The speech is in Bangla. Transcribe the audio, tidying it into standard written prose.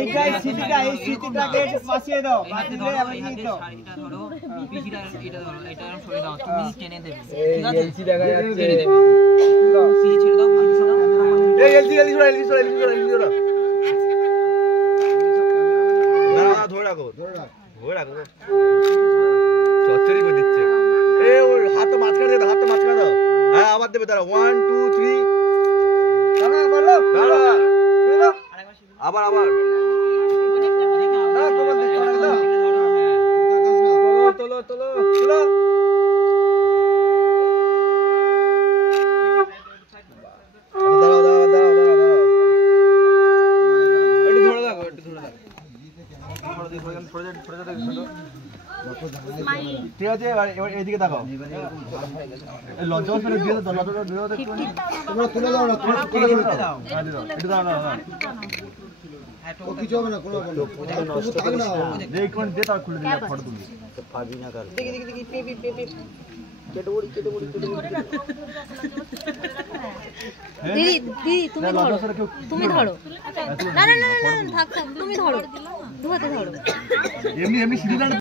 এইটাই সিটিটা, এই সিটিটাকে পাশিয়ে দাও, পাশিয়ে আমি দাও। শাড়িটা ধরো, পিছিটা এটা ধরো, এটা এরকম সরে দাও, তুমি টেনে দেবে। ঠিক আছে? এলসি দেখা যাচ্ছে। টেনে দেবে। সিটি ছেড়ে দাও, পিছি ছেড়ে দাও। এই এলসি ধরো। না ধরে রাখো। চচ্চড়ি করে দিচ্ছে। এই ওর হাতটা মাঝখানে দাও, হ্যাঁ আবার দেবে, দাঁড়া 1 2 3 দাঁড়া আবার তোলো ঠিক আছে, এবার এইদিকে তাকাও। লজ্জা করে দিয়ে দাও, লজ্জাটা দিয়ে দাও। তোমরা তুলে দাও না, তুলে দাও। হ্যাঁ দাও, এটা দাও না। ও কিছু হবে না, কোনো থাক না। দেখ কোন দে, তার খুলে দিলে ফটো তুলবি। পাবি না কাল। দেখি পে কেটে বড়ি। দিদি তুমি ধরো। না থাক তুমি ধরো, দু হাতে ধরো। এমনি সিধা